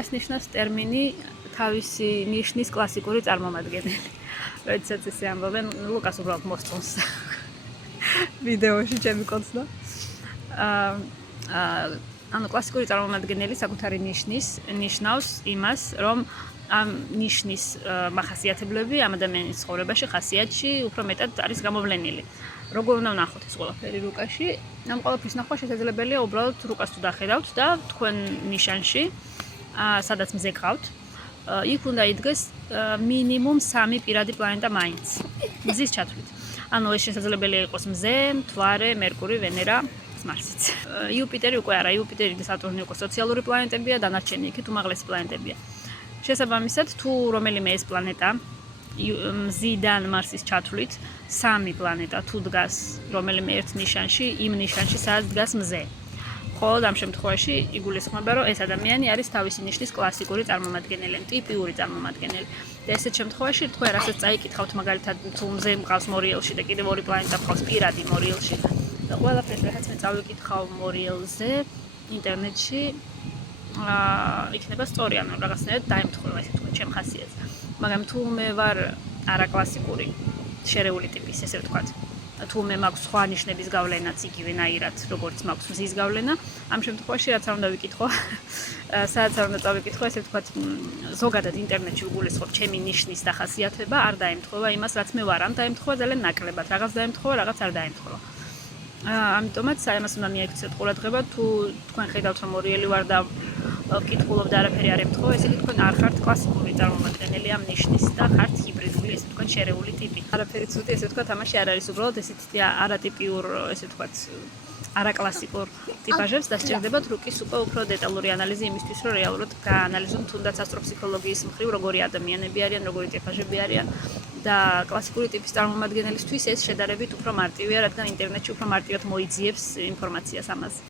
რას ნიშნავს ტერმინი თავისი ნიშნის კლასიკური წარმომადგენელი. როდესაც ესე ამბობენ, ლუკას უბრალოდ მოსწონს ვიდეოში ჩემი კოცნა. ანუ კლასიკური წარმომადგენელი საკუთარი ნიშნავს იმას, რომ ამ ნიშნის მახასიათებლები ამ ადამიანის ცხოვრებაში, ხასიათში უფრო მეტად არის გამოვლენილი. როგორ უნდა ვნახოთ ეს ყველაფერი რუკაში? ამ ყველაფრის ნახვა შესაძლებელია უბრალოდ რუკას თუ დახედავთ და თქვენ ნიშანში, სადაც მზე გყავთ, იქ უნდა იდგეს მინიმუმ 3 პირადი პლანეტა მაინც. მზის ჩათვლით. ანუ ეს შესაძლებელია იყოს მზე, მთვარე, მერკური, ვენერა, მარსიც. იუპიტერი უკვე არა, იუპიტერი და სატურნი უკვე სოციალური პლანეტებია, დანარჩენი იქით უმაღლესი პლანეტებია. შესაბამისად, თუ რომელიმე ეს პლანეტა მზიდან მარსის ჩათვლით 3 პლანეტა თუ დგას რომელიმე ერთ ნიშანში, იმ ნიშანში სადაც დგას მზე. ხოლო ამ შემთხვევაში იგულისხმება, რომ ეს ადამიანი არის თავისი ნიშნის კლასიკური წარმომადგენელი, ტიპიური წარმომადგენელი. და ესეთ შემთხვევაში თქვენ რასაც წაიკითხავთ, მაგალითად, თუ მზე მყავს მორიელში და კიდევ ორი პლანეტა მყავს პირადი მორიელში. და ყველაფერს რაც მე წავიკითხავ მორიელზე ინტერნეტში, იქნება სწორი, ანუ რაღაცნაირად დაემთხვევა ესე თქვა ჩემ ხასიათს. მაგრამ თუ მე ვარ არაკლასიკური შერეული ტიპის, ესე ვთქვათ, თუ მე მაქვს სხვა ნიშნების გავლენაც იგივენაირად, როგორც მაქვს მზის გავლენა, ამ შემთხვევაში რაც არ უნდა ვიკითხო, სადაც არ უნდა წავიკითხო, ესე ვთქვათ, ზოგადად ინტერნეტში ვიგულისხმობ ჩემი ნიშნის დახასიათება, არ დაემთხვევა იმას, რაც მე ვარ, ან დაემთხვევა ძალიან ნაკლებად, რაღაც დაემთხვევა, რაღაც არ დაემთხვევა. ამიტომაც ამას უნდა მიაქცევთ ყურადღება, თუ თქვენ ხედავთ, რომ მორიელი ვარ და ვკითხულობ და არაფერი არ ემთხვევა, ესე იგი თქვენ არ ხართ კლასიკური წარმომადგენელი ამ ნიშნის და ხართ ჰიბრიდული, ესე ვთქვათ, შერეული ტიპი. არაფერი ცუდი, ესე ვთქვათ, ამაში არ არის, უბრალოდ ესეთი არატიპიურ, ესე ვთქვათ, არაკლასიკურ ტიპაჟებს დასჭირდებათ რუკის უფრო დეტალური ანალიზი იმისთვის, რომ რეალურად გაანალიზონ თუნდაც ასტროფსიქოლოგიის მხრივ როგორი ადამიანები არიან, როგორი ტიპაჟები არიან. და კლასიკური ტიპის წარმომადგენელისთვის ეს შედარებით უფრო მარტივია, რადგან ინტერნეტში უფრო მარტივად მოიძიებს ინფორმაციას ამაზე.